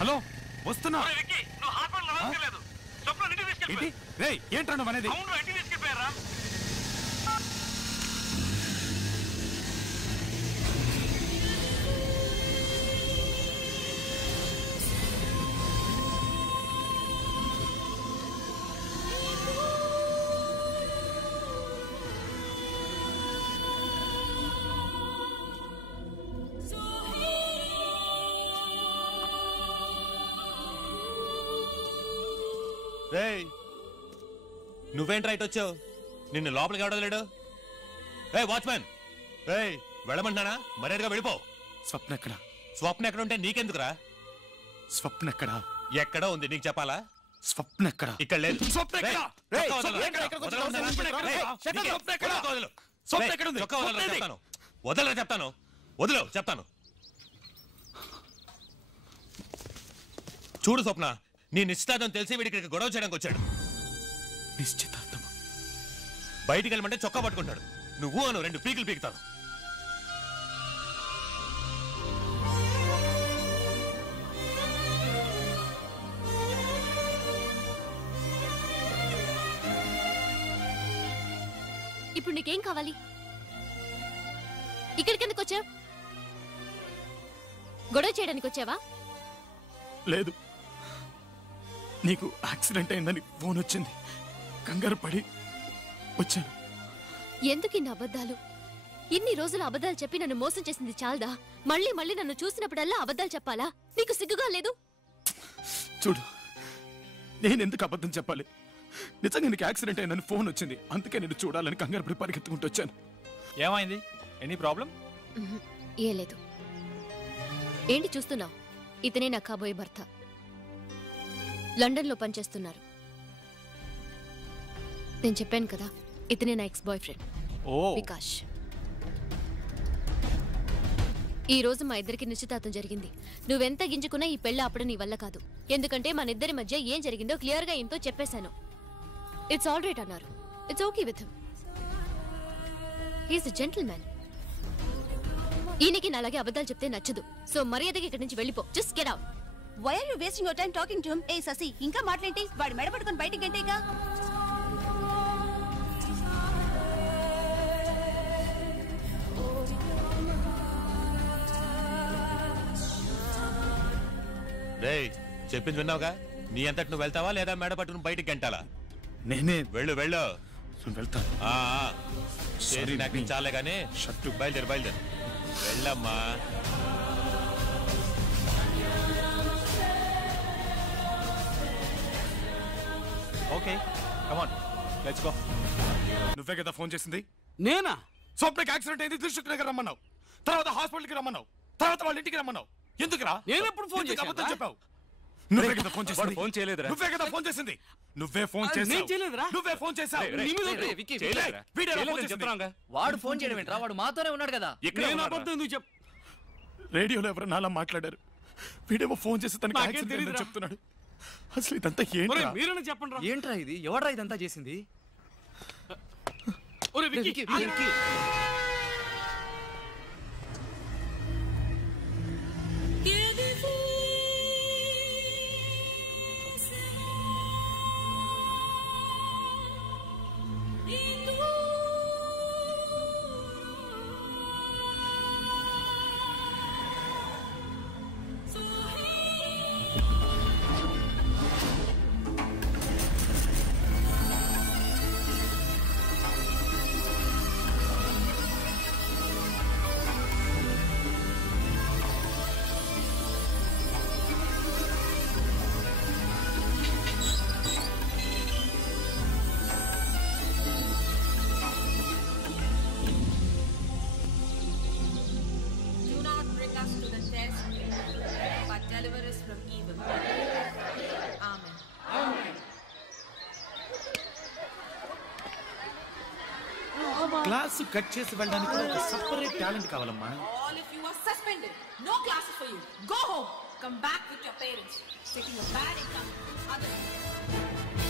Hello వస్తున్నా. ఏంట్రా నువ్వు అనేది? నువ్వేంట్రా ఇటు వచ్చావు? నిన్ను లోపలికి ఎవడలేడు? వాచ్మెన్, వెళ్ళమంటున్నానా? మర్యాదగా వెళ్ళిపో. స్వప్న ఎక్కడ? స్వప్న ఎక్కడ ఉంటే నీకెందుకురా? స్వప్న ఎక్కడ? ఎక్కడ ఉంది నీకు చెప్పాలా? స్వప్న ఎక్కడ? ఇక్కడ లేదు. వదలరా చెప్తాను. వదిలో చెప్తాను. చూడు స్వప్న, నీ నిశ్చితార్థం తెలిసి వీడికి గొడవ చేయడానికి వచ్చాడు. నిశ్చితార్థం? బయటికి వెళ్ళమంటే చొక్కా పట్టుకుంటాడు. నువ్వు అను 2 పీకులు పీకుతాను. ఇప్పుడు నీకేం కావాలి? ఇక్కడికి ఎందుకు వచ్చావు? గొడవ చేయడానికి వచ్చావా? లేదు, నీకు యాక్సిడెంట్ అయిందని ఫోన్ వచ్చింది, కంగారు పడి వచ్చాను. ఎందుకు ఇన్ని అబద్ధాలు? ఇన్ని రోజులు అబద్ధాలు చెప్పి నన్ను మోసం చేసింది చాలదా? మళ్ళీ మళ్ళీ నన్ను చూసినప్పుడల్లా అబద్ధాలు చెప్పాలా? నీకు సిగ్గుగా లేదు? చూడు, నేనెందుకు అబద్ధం చెప్పాలి? నిజంగా నీకు యాక్సిడెంట్ అయిందని ఫోన్ వచ్చింది, అందుకే నేను చూడాలని కంగారు పడి పరిగెత్తుకుంటూ వచ్చాను. ఏమైంది? Any problem? ఏ లేదు. ఏంటి చూస్తున్నావు? ఇతనే నా కాబోయే భర్త. లండన్ లో పనిచేస్తున్నారు. నేను చెప్పాను కదా, ఇతనే నా ఎక్స్ బాయ్ ఫ్రెండ్ వికాష్. ఈ రోజు మా ఇద్దరికి నిశ్చితార్థం జరిగింది. నువ్వెంత గింజుకున్నా ఈ పెళ్లి ఆపడం నీ వల్ల కాదు. ఎందుకంటే మన ఇద్దరి మధ్య ఏం జరిగిందో క్లియర్ గా ఇంతో చెప్పేశాను. ఇట్స్ ఆల్ రైట్ అన్నారు. It's okay with him. He is a gentleman. ఈయనకి అలాగే అబద్ధాలు చెప్తే నచ్చదు. సో మర్యాదగా ఇక్కడి నుంచి వెళ్ళిపో. Just get out. Why are you wasting your time talking to him? Hey Sasi, ఇంకా మాట్లాడేంటి? వాడి మెడ పట్టుకొని బయటికి గంటేగా. చెప్పింది విన్నావుగా? నీ అంతటి నువ్వు వెళ్తావా లేదా మెడ పట్టుకుని బయటికి గంటాలా? నేనే వెళ్ళు. వెళ్తాను. నాకు చాలే గానీ బయలుదేరు వెళ్ళమ్మా. Okay, come on, let's go. నువ్వే కదా ఫోన్ చేసింది? నేనా? స్వప్నకి యాక్సిడెంట్ అయింది, దిల్సుఖ్ నగర్ రమ్మన్నావు, తర్వాత హాస్పిటల్కి రమ్మన్నావు, తర్వాత వాళ్ళ ఇంటికి రమ్మన్నావు. ఎందుకురా? నేను ఎప్పుడు ఫోన్ చేశాను? అబద్ధం చెప్పావు. నువ్వే కదా ఫోన్ చేసింది. ఫోన్ చేయలేదురా. నువ్వే కదా ఫోన్ చేసింది. నువ్వే ఫోన్ చేసావు. నేను చేయలేదురా. నువ్వే ఫోన్ చేసావు. వాడు ఫోన్ చేయడం ఏంట్రా? వాడు మాతోనే ఉన్నాడు కదా. నేను అబద్ధం ఎందుకు చెప్? రేడియోలో ఎవరు నాలా మాట్లాడారు. వీడేమో ఫోన్ చేసి తనకి యాక్సిడెంట్ చెప్తున్నాడు. అసలు ఇదంతా ఏంటి? మీరేనా చెప్పండి రా. ఏంట్రా ఇది? ఎవడ్రా ఇదంతా చేసింది? ఒరే విక్కీ, క్లాస్ కట్ చేసి వెళ్ళడానికి ఒక సెపరేట్ టాలెంట్ కావాలమ్మా. All of you are suspended. No classes for you. Go home. Come back with your parents. Setting a bad example. Others.